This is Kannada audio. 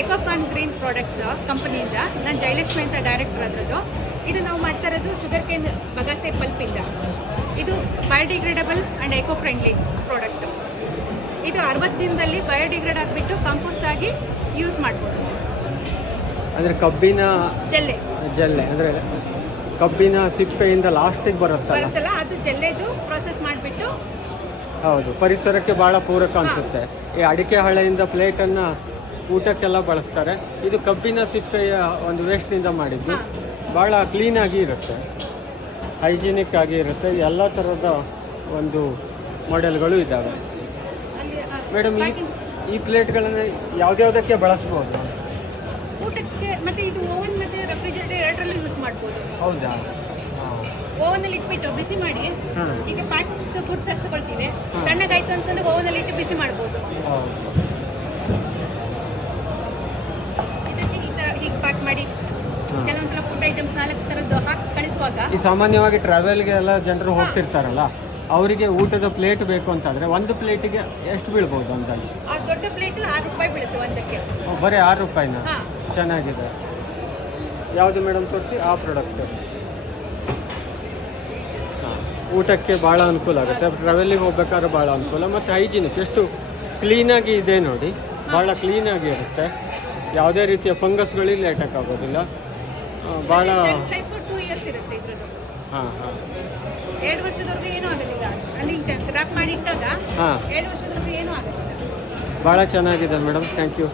ಎಕೋಕಾನ್ ಗ್ರೀನ್ ಪ್ರಾಡಕ್ಟ್ಸ್ ಕಂಪನಿಯಿಂದ ನಾನು ಜಯಲಕ್ಷ್ಮಿ ಅಂತ ಡೈರೆಕ್ಟರ್ ಅದರದ್ದು. ಇದು ನಾವು ಮಾಡ್ತಾ ಇರೋದು ಶುಗರ್ ಕೇನ್ ಬಗಾಸೆ ಪಲ್ಪಿಂದ. ಇದು biodegradable and eco friendly product ಇದು ಅರವತ್ತು ದಿನದಲ್ಲಿ ಬಯೋಡಿಗ್ರೇಡ್ ಆಗಿಬಿಟ್ಟು ಕಂಪೋಸ್ಟ್ ಆಗಿ ಯೂಸ್ ಮಾಡ್ಬೋದು. ಅಂದರೆ ಕಬ್ಬಿನ ಜಲ್ಲೆ. ಜಲ್ಲೆ ಅಂದರೆ ಕಬ್ಬಿನ ಸಿಪ್ಪೆಯಿಂದ ಲಾಸ್ಟಿಗೆ ಬರುತ್ತೆ ಬರುತ್ತಲ್ಲ? ಅದು ಜಲ್ಲೆದು ಪ್ರೊಸೆಸ್ ಮಾಡಿಬಿಟ್ಟು ಹೌದು ಪರಿಸರಕ್ಕೆ ಬಹಳ ಪೂರಕ ಅನಿಸುತ್ತೆ. ಈ ಅಡಿಕೆ ಹಳೆಯಿಂದ ಪ್ಲೇಟನ್ನು ಊಟಕ್ಕೆಲ್ಲ ಬಳಸ್ತಾರೆ. ಇದು ಕಬ್ಬಿನ ಸಿಪ್ಪೆಯ ಒಂದು ವೇಸ್ಟ್ನಿಂದ ಮಾಡಿದ್ದು. ಭಾಳ ಕ್ಲೀನಾಗಿ ಇರುತ್ತೆ. ಹೈಜಿನಿಕ್ ಆಗಿ ಇರುತ್ತೆ. ಎಲ್ಲ ಥರದ ಒಂದು ಮಾಡೆಲ್ಗಳು ಇದ್ದಾವೆ ಮೇಡಮ್ ಈ ಪ್ಲೇಟ್ಗಳನ್ನು ಈ ಪ್ಲೇಟ್ಗಳನ್ನು ಯಾವ್ದ್ಯಾವ್ದಕ್ಕೆ ಬಳಸ್ಬೋದು? ಊಟಕ್ಕೆ ಮತ್ತೆ ಇದು ಓವನ್ ಮತ್ತೆ ರೆಫ್ರಿಜರೇಟರ್ ಎರಡರಲ್ಲೂ ಯೂಸ್ ಮಾಡ್ಬೋದು. ಹೌದಾ? ಓವನಲ್ಲಿ ಇಟ್ಬಿಟ್ಟು ಬಿಸಿ ಮಾಡಿ ಈಗ ಪ್ಯಾಕ್ ಫುಡ್ ತರಿಸ್ಕೊಳ್ತೀವಿ. ತಣ್ಣಗಾಯ್ತು ಅಂತಂದ್ರೆ ಓವನಲ್ಲಿ ಇಟ್ಟು ಬಿಸಿ ಮಾಡ್ಬೋದು. ಕೆಲವೊಂದ್ಸಲ ಫುಡ್ ಐಟಮ್ಸ್ ನಾಲ್ಕು ಥರದ್ದು ಹಾಕಿ ಕಳಿಸುವಾಗ ಈ ಸಾಮಾನ್ಯವಾಗಿ ಟ್ರಾವೆಲ್ಗೆ ಎಲ್ಲ ಜನರು ಹೋಗ್ತಿರ್ತಾರಲ್ಲ ಅವರಿಗೆ ಊಟದ ಪ್ಲೇಟ್ ಬೇಕು ಅಂತಂದ್ರೆ ಒಂದು ಪ್ಲೇಟಿಗೆ ಎಷ್ಟು ಬೀಳ್ಬೋದು ಅಂದಾಜು? ಆ ದೊಡ್ಡ ಪ್ಲೇಟ್ ಆರು ರೂಪಾಯಿ ಬೀಳುತ್ತೆ ಒಂದಕ್ಕೆ. ಓ, ಬರೀ ಆರು ರೂಪಾಯಿನ? ಹಾಂ. ಚೆನ್ನಾಗಿದೆ. ಯಾವುದು ಮೇಡಮ್ ತೋರಿಸಿ? ಆ ಪ್ರಾಡಕ್ಟ್ ಊಟಕ್ಕೆ ಭಾಳ ಅನುಕೂಲ ಆಗುತ್ತೆ. ಟ್ರಾವೆಲಿಗೆ ಹೋಗ್ಬೇಕಾದ್ರೆ ಭಾಳ ಅನುಕೂಲ. ಮತ್ತು ಹೈಜಿನಿಕ್ ಎಷ್ಟು ಕ್ಲೀನಾಗಿ ಇದೆ ನೋಡಿ. ಭಾಳ ಕ್ಲೀನಾಗಿ ಇರುತ್ತೆ. ಯಾವುದೇ ರೀತಿಯ ಫಂಗಸ್ಗಳಿಗೆ ಅಟ್ಯಾಕ್ ಆಗೋದಿಲ್ಲ. ಭಾಳ ಬಹಳ ಲೈಫ್ ಟೂ ಇಯರ್ಸ್ ಇರುತ್ತೆ ಇದ್ರದ್ದು. ಹಾಂ ಹಾಂ. ಎರಡು ವರ್ಷದವರೆಗೂ ಏನೂ ಆಗೋದಿಲ್ಲ. ಅಲ್ಲಿ ರ್ಯಾಪ್ ಮಾಡಿ ಇಟ್ಟಾಗ ಎರಡು ವರ್ಷದವರೆಗೂ ಏನೂ ಆಗೋದಿಲ್ಲ. ಭಾಳ ಚೆನ್ನಾಗಿದೆ ಮೇಡಮ್. Thank you